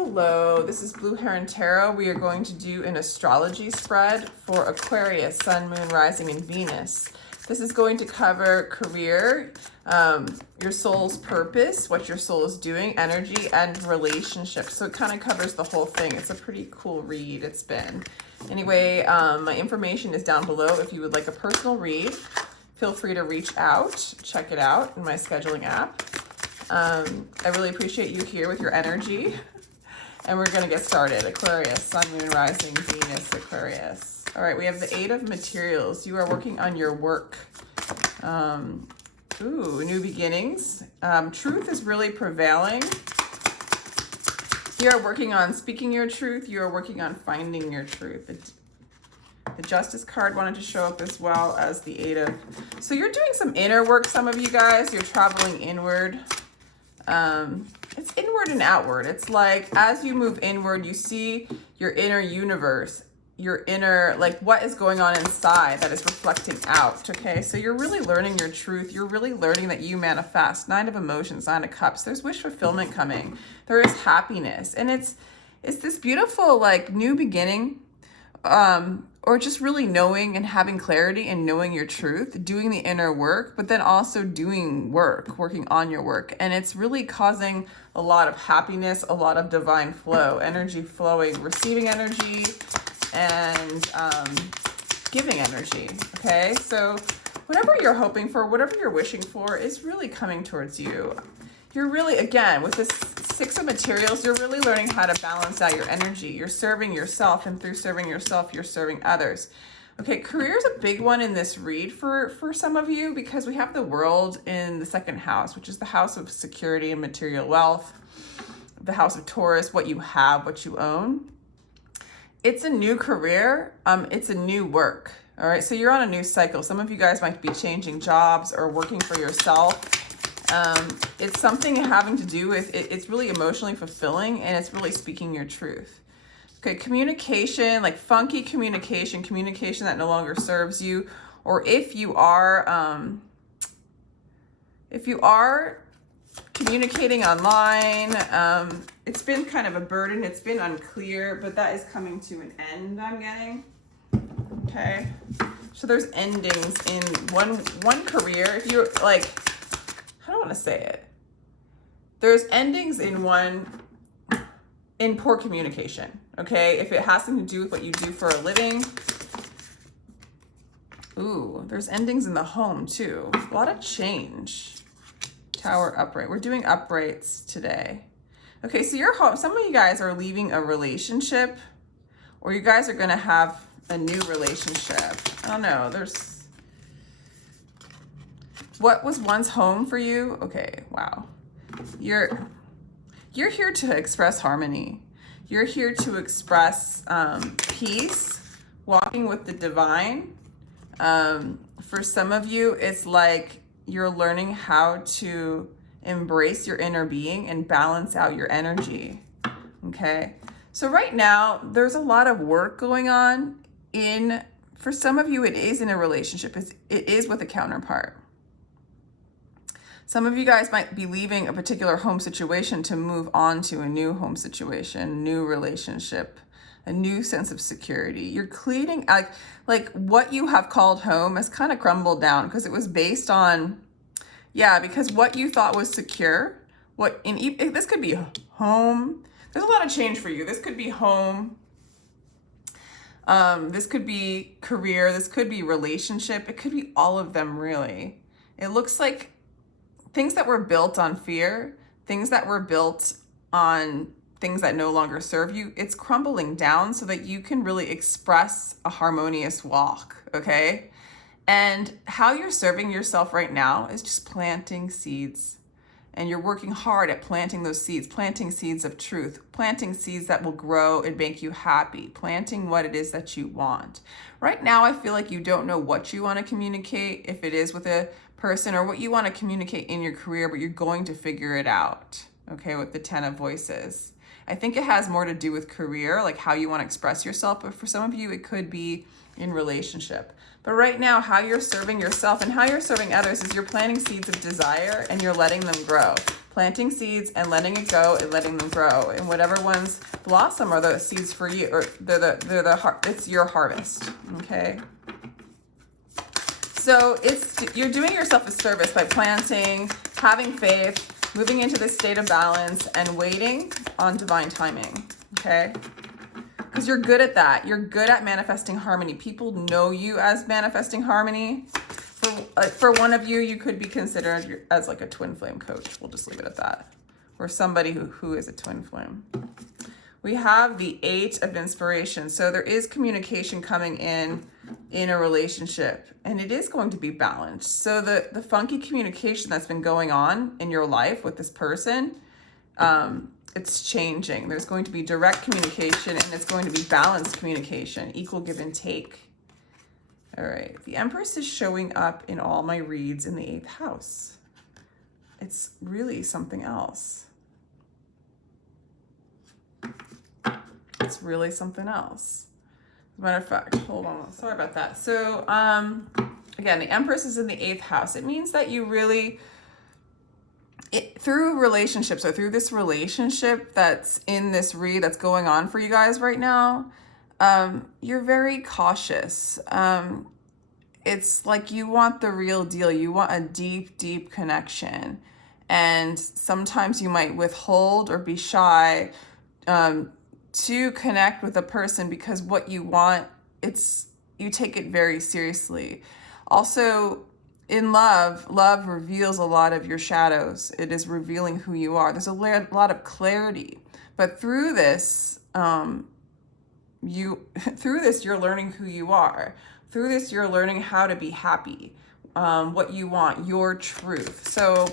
Hello, this is Blue Heron Tarot. We are going to do an astrology spread for Aquarius, Sun, Moon, Rising, and Venus. This is going to cover career, your soul's purpose, what your soul is doing, energy, and relationships. So it kind of covers the whole thing. It's a pretty cool read it's been. Anyway, my information is down below. If you would like a personal read, feel free to reach out. Check it out in my scheduling app. I really appreciate you here with your energy. And we're going to get started. Aquarius, Sun, Moon, Rising, Venus, Aquarius. All right, we have the 8 of materials. You are working on your work. New beginnings. Truth is really prevailing. You are working on speaking your truth. You are working on finding your truth. The Justice card wanted to show up as well as the 8 of... So you're doing some inner work, some of you guys. You're traveling inward. It's inward and outward. It's like as you move inward, you see your inner universe, your inner, like what is going on inside that is reflecting out, okay? So you're really learning your truth. You're really learning that you manifest. 9 of emotions, 9 of cups. There's wish fulfillment coming. There is happiness. And it's this beautiful like new beginning, or just really knowing and having clarity and knowing your truth, doing the inner work, but then also doing work, working on your work. And it's really causing a lot of happiness, a lot of divine flow, energy flowing, receiving energy and giving energy, okay? So whatever you're hoping for, whatever you're wishing for is really coming towards you. You're really, again, with this 6 of materials, you're really learning how to balance out your energy. You're serving yourself, and through serving yourself, you're serving others. Okay, career is a big one in this read for some of you because we have the world in the 2nd house, which is the house of security and material wealth, the house of Taurus, what you have, what you own. It's a new career. It's a new work. All right, so you're on a new cycle. Some of you guys might be changing jobs or working for yourself. It's something having to do with, it's really emotionally fulfilling and it's really speaking your truth. Okay, communication, like funky communication that no longer serves you, or if you are communicating online, it's been kind of a burden, it's been unclear, but that is coming to an end, I'm getting. Okay, so there's endings in one career. If you're like, I don't want to say it. There's endings in poor communication, okay? If it has something to do with what you do for a living. Ooh, there's endings in the home too. A lot of change. Tower upright. We're doing uprights today. Okay, so you're home. Some of you guys are leaving a relationship, or you guys are going to have a new relationship. I don't know. There's... What was once home for you? Okay, wow. You're here to express harmony. You're here to express peace, walking with the divine. For some of you, it's like you're learning how to embrace your inner being and balance out your energy, okay? So right now, there's a lot of work going on for some of you, it is in a relationship. It is with a counterpart. Some of you guys might be leaving a particular home situation to move on to a new home situation, new relationship, a new sense of security. You're cleaning, like what you have called home has kind of crumbled down because it was based on, because what you thought was secure, this could be home. There's a lot of change for you. This could be home. This could be career. This could be relationship. It could be all of them, really. It looks like things that were built on fear, things that were built on things that no longer serve you, it's crumbling down so that you can really express a harmonious walk, okay? And how you're serving yourself right now is just planting seeds. And you're working hard at planting those seeds, planting seeds of truth, planting seeds that will grow and make you happy, planting what it is that you want. Right now, I feel like you don't know what you want to communicate, if it is with a person, or what you want to communicate in your career, but you're going to figure it out, okay, with the 10 of voices. I think it has more to do with career, like how you want to express yourself, but for some of you, it could be in relationship. But right now, how you're serving yourself and how you're serving others is you're planting seeds of desire and you're letting them grow. planting seeds and letting it go and letting them grow. And whatever ones blossom are the seeds for you, or it's your harvest, okay? So you're doing yourself a service by planting, having faith, moving into this state of balance, and waiting on divine timing, okay? Because you're good at that. You're good at manifesting harmony. People know you as manifesting harmony. For one of you, you could be considered as like a twin flame coach. We'll just leave it at that. Or somebody who is a twin flame. We have the 8 of inspiration. So there is communication coming in a relationship, and it is going to be balanced. So the funky communication that's been going on in your life with this person, it's changing. There's going to be direct communication, and it's going to be balanced communication, equal give and take. All right, the Empress is showing up in all my reads in the 8th house. It's really something else. It's really something else. As a matter of fact, hold on, sorry about that. So, again, the Empress is in the 8th house. It means that you really, through relationships, or through this relationship that's in this read that's going on for you guys right now, you're very cautious. It's like you want the real deal. You want a deep, deep connection. And sometimes you might withhold or be shy to connect with a person because what you want, you take it very seriously. Also, in love reveals a lot of your shadows. It is revealing who you are. There's a lot of clarity. But through this, you're learning who you are. Through this, you're learning how to be happy, what you want, your truth. So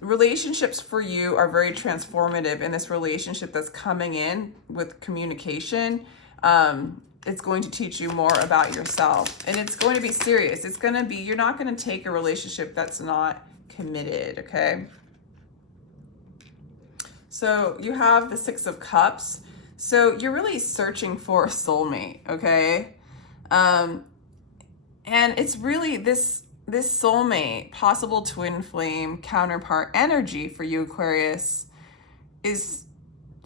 relationships for you are very transformative. In this relationship that's coming in with communication, it's going to teach you more about yourself, and it's going to be serious. It's going to be, you're not going to take a relationship that's not committed, okay? So you have the 6 of Cups. So you're really searching for a soulmate, okay? And it's really this soulmate, possible twin flame counterpart energy for you, Aquarius, is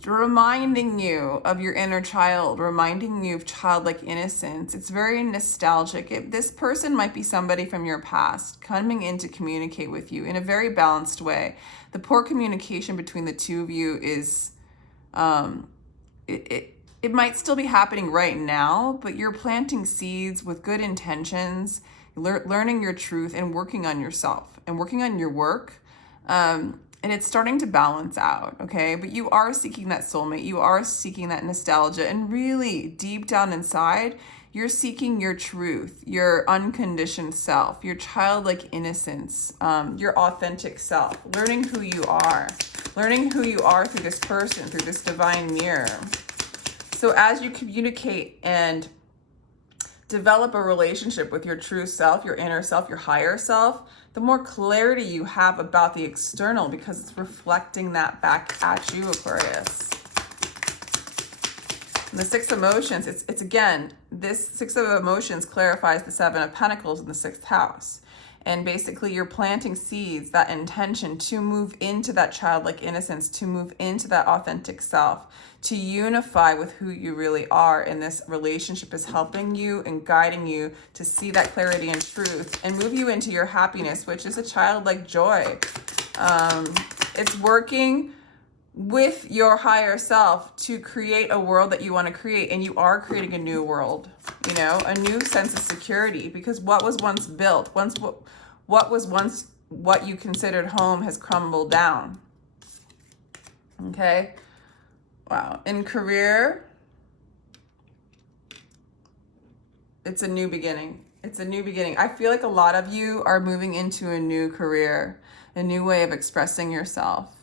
reminding you of your inner child, reminding you of childlike innocence. It's very nostalgic. This person might be somebody from your past coming in to communicate with you in a very balanced way. The poor communication between the two of you is, it might still be happening right now, but you're planting seeds with good intentions, learning your truth and working on yourself and working on your work. And it's starting to balance out, okay? But you are seeking that soulmate. You are seeking that nostalgia. And really, deep down inside, you're seeking your truth, your unconditioned self, your childlike innocence, your authentic self, learning who you are through this person, through this divine mirror. So as you communicate and develop a relationship with your true self, your inner self, your higher self, the more clarity you have about the external, because it's reflecting that back at you, Aquarius. And the 6 emotions, it's again, this 6 of emotions clarifies the 7 of Pentacles in the 6th house. And basically you're planting seeds, that intention to move into that childlike innocence, to move into that authentic self, to unify with who you really are. And this relationship is helping you and guiding you to see that clarity and truth and move you into your happiness, which is a childlike joy. It's working with your higher self to create a world that you want to create. And you are creating a new world, you know, a new sense of security, because what was once built, what was once what you considered home has crumbled down. Okay. Wow. In career, it's a new beginning. It's a new beginning. I feel like a lot of you are moving into a new career, a new way of expressing yourself.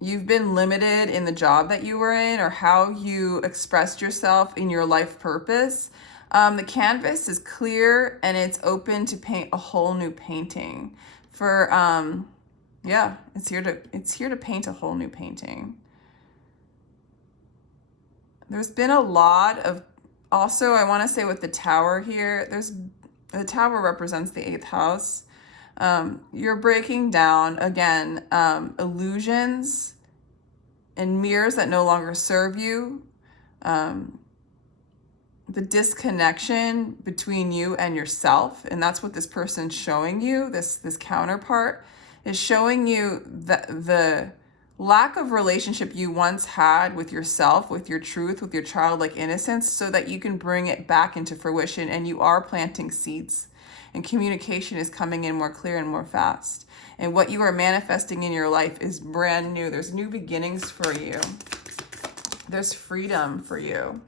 You've been limited in the job that you were in or how you expressed yourself in your life purpose. The canvas is clear and it's open to paint a whole new painting. Yeah, it's here to paint a whole new painting. There's been a lot of, also I want to say with the Tower here, the Tower represents the 8th house. You're breaking down, again, illusions and mirrors that no longer serve you. The disconnection between you and yourself, and that's what this person's showing you, this counterpart is showing you that the lack of relationship you once had with yourself, with your truth, with your childlike innocence, so that you can bring it back into fruition. And you are planting seeds, and communication is coming in more clear and more fast. And what you are manifesting in your life is brand new. There's new beginnings for you. There's freedom for you.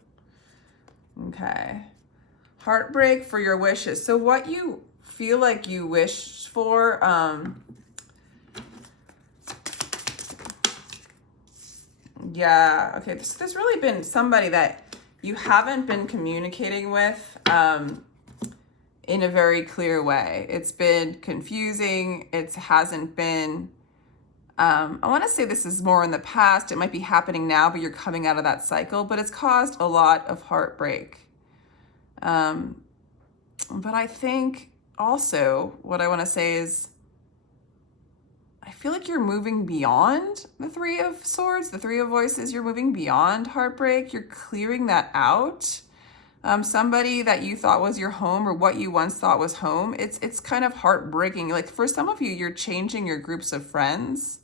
Okay. Heartbreak for your wishes. So what you feel like you wish for, yeah, okay. There's really been somebody that you haven't been communicating with in a very clear way. It's been confusing. It hasn't been, I want to say this is more in the past. It might be happening now, but you're coming out of that cycle, but it's caused a lot of heartbreak. But I think also what I want to say is, I feel like you're moving beyond the Three of Swords, the Three of Voices. You're moving beyond heartbreak. You're clearing that out. Somebody that you thought was your home, or what you once thought was home, it's kind of heartbreaking. Like for some of you, you're changing your groups of friends,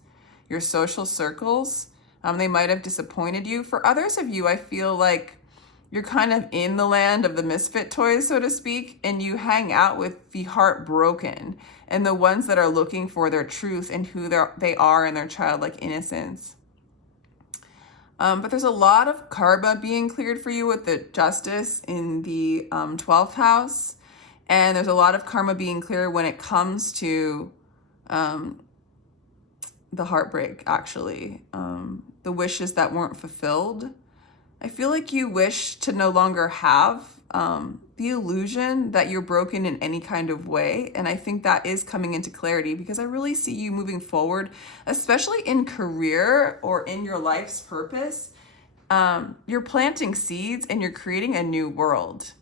your social circles. They might have disappointed you. For others of you, I feel like you're kind of in the land of the misfit toys, so to speak, and you hang out with the heartbroken and the ones that are looking for their truth and who they are in their childlike innocence. But there's a lot of karma being cleared for you with the Justice in the 12th house. And there's a lot of karma being cleared when it comes to the heartbreak, actually. The wishes that weren't fulfilled. I feel like you wish to no longer have the illusion that you're broken in any kind of way. And I think that is coming into clarity, because I really see you moving forward, especially in career or in your life's purpose. You're planting seeds and you're creating a new world.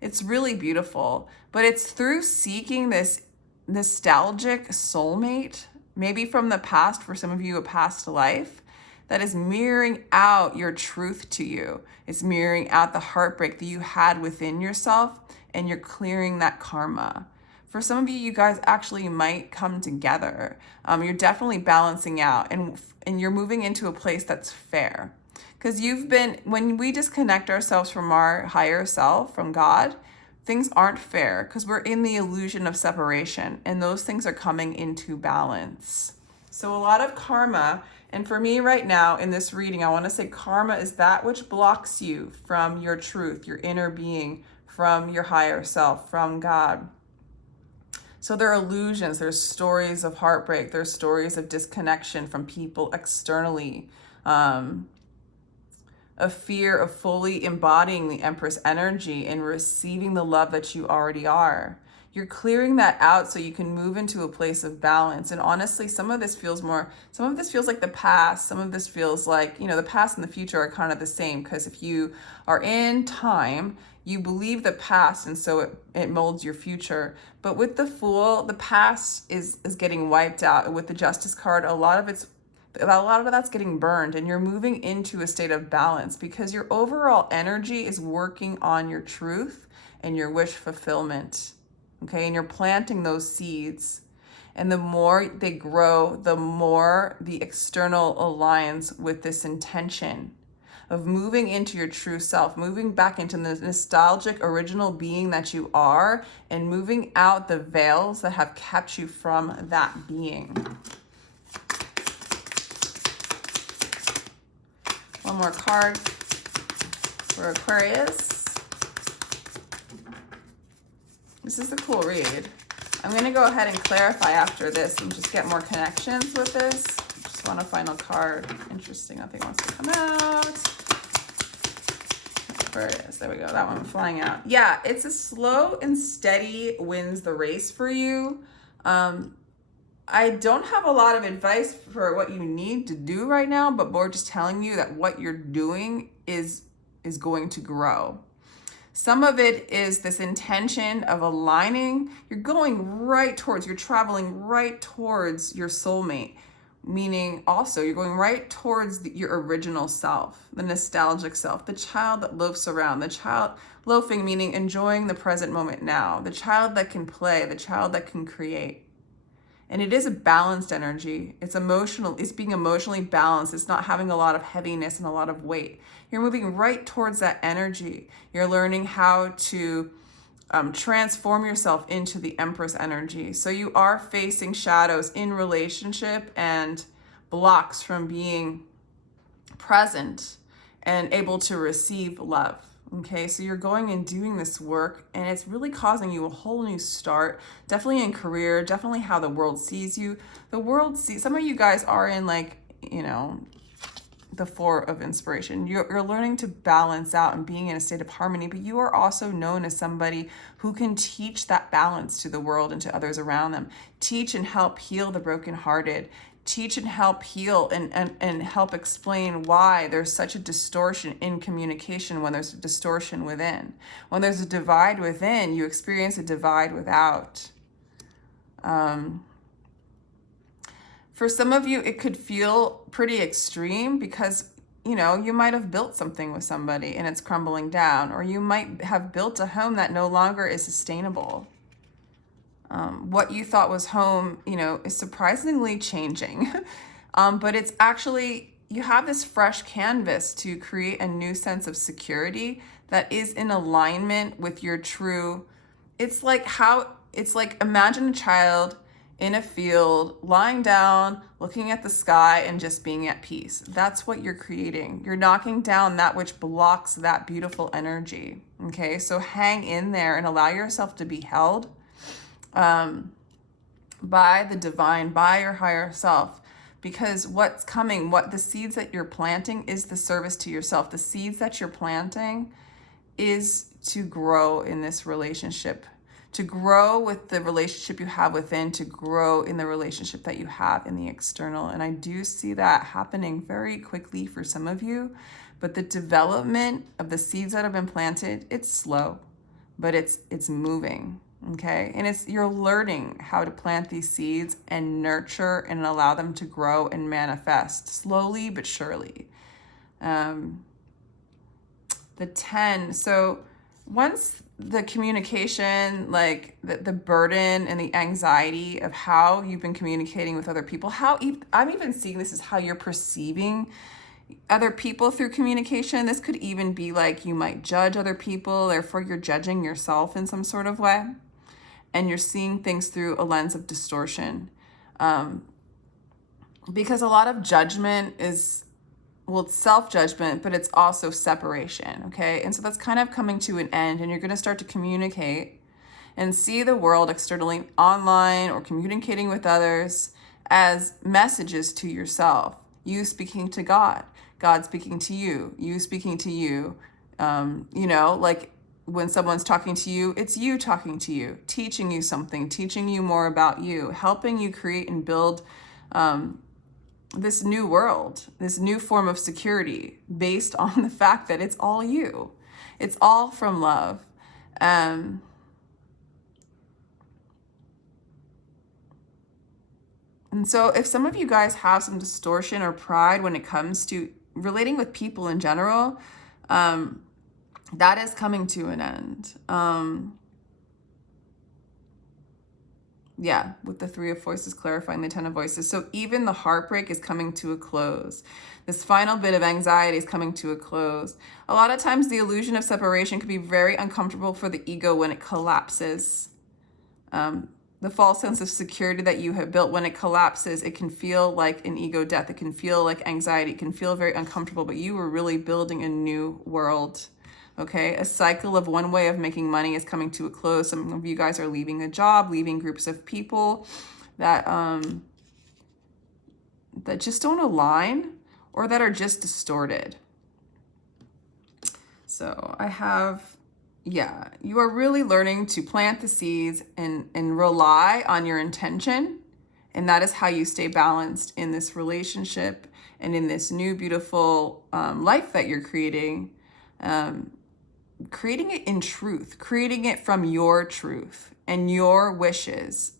It's really beautiful, but it's through seeking this nostalgic soulmate, maybe from the past, for some of you, a past life, that is mirroring out your truth to you. It's mirroring out the heartbreak that you had within yourself, and you're clearing that karma. For some of you, you guys actually might come together. You're definitely balancing out, and you're moving into a place that's fair. Because when we disconnect ourselves from our higher self, from God, things aren't fair, because we're in the illusion of separation, and those things are coming into balance. So a lot of karma. And for me right now in this reading, I want to say karma is that which blocks you from your truth, your inner being, from your higher self, from God. So there are illusions, there's stories of heartbreak, there's stories of disconnection from people externally, a fear of fully embodying the Empress energy and receiving the love that you already are. You're clearing that out so you can move into a place of balance. And honestly, some of this feels like the past. Some of this feels like, the past and the future are kind of the same, because if you are in time, you believe the past, and so it molds your future. But with the Fool, the past is getting wiped out. With the Justice card, a lot of that's getting burned, and you're moving into a state of balance, because your overall energy is working on your truth and your wish fulfillment. Okay, and you're planting those seeds, and the more they grow, the more the external aligns with this intention of moving into your true self, moving back into the nostalgic original being that you are, and moving out the veils that have kept you from that being. One more card for Aquarius. This is a cool read. I'm going to go ahead and clarify after this and just get more connections with this. Just want a final card. Interesting. Nothing wants to come out. Aquarius. There we go. That one flying out. Yeah, it's a slow and steady wins the race for you. I don't have a lot of advice for what you need to do right now, but more just telling you that what you're doing is going to grow. Some of it is this intention of aligning. You're traveling right towards your soulmate, meaning also you're going right towards your original self, the nostalgic self, the child that loafs around, the child loafing, meaning enjoying the present moment now, the child that can play, the child that can create. And it is a balanced energy. It's emotional. It's being emotionally balanced. It's not having a lot of heaviness and a lot of weight. You're moving right towards that energy. You're learning how to transform yourself into the Empress energy. So you are facing shadows in relationship and blocks from being present and able to receive love. Okay, so you're going and doing this work, and it's really causing you a whole new start. Definitely in career, definitely how the world sees you. The world sees, some of you guys are in like, the Four of Inspiration. You're learning to balance out and being in a state of harmony, but you are also known as somebody who can teach that balance to the world and to others around them. Teach and help heal the brokenhearted. Teach and help heal and help explain why there's such a distortion in communication when there's a distortion within. When there's a divide within, you experience a divide without. For some of you, it could feel pretty extreme because, you might have built something with somebody and it's crumbling down, or you might have built a home that no longer is sustainable. What you thought was home, is surprisingly changing. But it's actually, you have this fresh canvas to create a new sense of security that is in alignment with your true, it's like imagine a child in a field, lying down, looking at the sky and just being at peace. That's what you're creating. You're knocking down that which blocks that beautiful energy. Okay, so hang in there and allow yourself to be held by the divine, by your higher self, because what's coming, what the seeds that you're planting is the service to yourself. The seeds that you're planting is to grow in this relationship, to grow with the relationship you have within, to grow in the relationship that you have in the external. And I do see that happening very quickly for some of you, but the development of the seeds that have been planted, it's slow, but it's moving. Okay, and you're learning how to plant these seeds and nurture and allow them to grow and manifest slowly but surely. The 10. So once the communication, like the burden and the anxiety of how you've been communicating with other people, I'm even seeing this as how you're perceiving other people through communication. This could even be like you might judge other people, therefore you're judging yourself in some sort of way. And you're seeing things through a lens of distortion. Because a lot of judgment is, it's self-judgment, but it's also separation, okay? And so that's kind of coming to an end, and you're gonna start to communicate and see the world externally, online or communicating with others, as messages to yourself. You speaking to God, God speaking to you, you speaking to you, like when someone's talking to you, it's you talking to you, teaching you something, teaching you more about you, helping you create and build this new world, this new form of security based on the fact that it's all you. It's all from love. And so if some of you guys have some distortion or pride when it comes to relating with people in general, that is coming to an end. With the 3 of Voices clarifying the 10 of Voices. So even the heartbreak is coming to a close. This final bit of anxiety is coming to a close. A lot of times the illusion of separation can be very uncomfortable for the ego when it collapses. The false sense of security that you have built, when it collapses, it can feel like an ego death. It can feel like anxiety. It can feel very uncomfortable, but you were really building a new world. Okay, a cycle of one way of making money is coming to a close. Some of you guys are leaving a job, leaving groups of people that that just don't align or that are just distorted. So I have, you are really learning to plant the seeds and rely on your intention. And that is how you stay balanced in this relationship and in this new beautiful life that you're creating. creating it in truth, creating it from your truth and your wishes.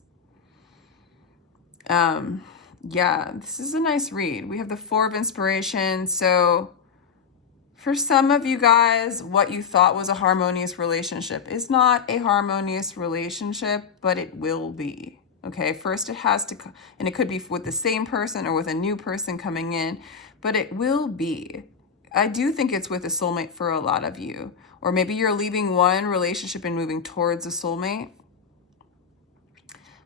Yeah, this is a nice read. We have the Four of Inspiration. So for some of you guys, what you thought was a harmonious relationship is not a harmonious relationship, but it will be. Okay, first it has to, and it could be with the same person or with a new person coming in, but it will be. I do think it's with a soulmate for a lot of you. Or maybe you're leaving one relationship and moving towards a soulmate.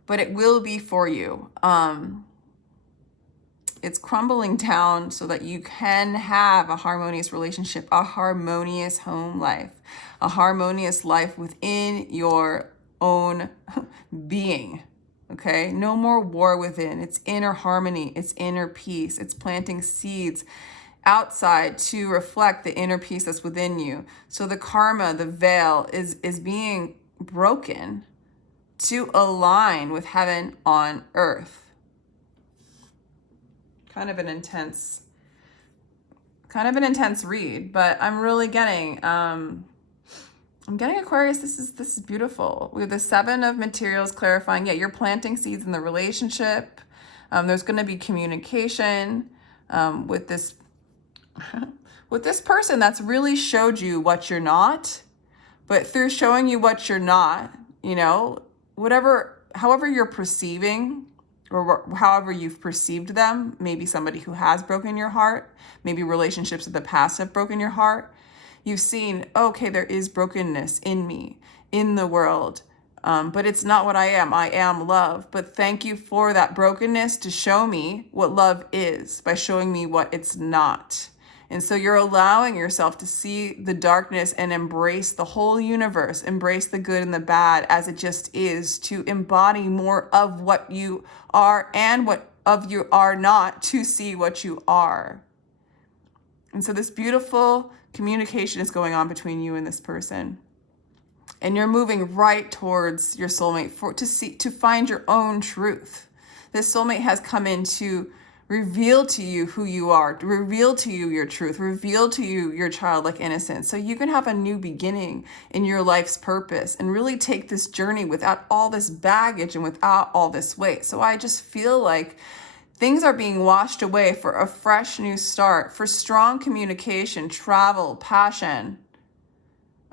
But it will be for you. It's crumbling down so that you can have a harmonious relationship, a harmonious home life, a harmonious life within your own being. Okay? No more war within. It's inner harmony. It's inner peace. It's planting seeds outside to reflect the inner peace that's within you. So the karma, the veil is being broken to align with heaven on earth. Kind of an intense read, but I'm really getting, I'm getting Aquarius. This is beautiful. We have the Seven of Materials clarifying. Yeah, you're planting seeds in the relationship. There's going to be communication with this person that's really showed you what you're not, but through showing you what you're not, you know, however you're perceiving, or however you've perceived them, maybe somebody who has broken your heart, maybe relationships of the past have broken your heart. You've seen, okay, there is brokenness in me, in the world, but it's not what I am. I am love. But thank you for that brokenness to show me what love is by showing me what it's not. And so you're allowing yourself to see the darkness and embrace the whole universe, embrace the good and the bad as it just is, to embody more of what you are and what of you are not, to see what you are. And so this beautiful communication is going on between you and this person. And you're moving right towards your soulmate to find your own truth. This soulmate has come in to reveal to you who you are, to reveal to you your truth, reveal to you your childlike innocence, so you can have a new beginning in your life's purpose and really take this journey without all this baggage and without all this weight. So I just feel like things are being washed away for a fresh new start, for strong communication, travel, passion,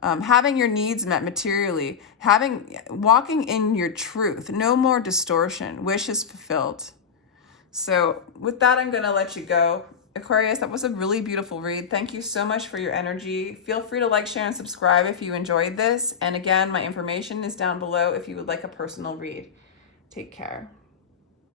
having your needs met materially, walking in your truth, no more distortion, wishes fulfilled. So with that, I'm going to let you go. Aquarius, that was a really beautiful read. Thank you so much for your energy. Feel free to like, share, and subscribe if you enjoyed this. And again, my information is down below if you would like a personal read. Take care.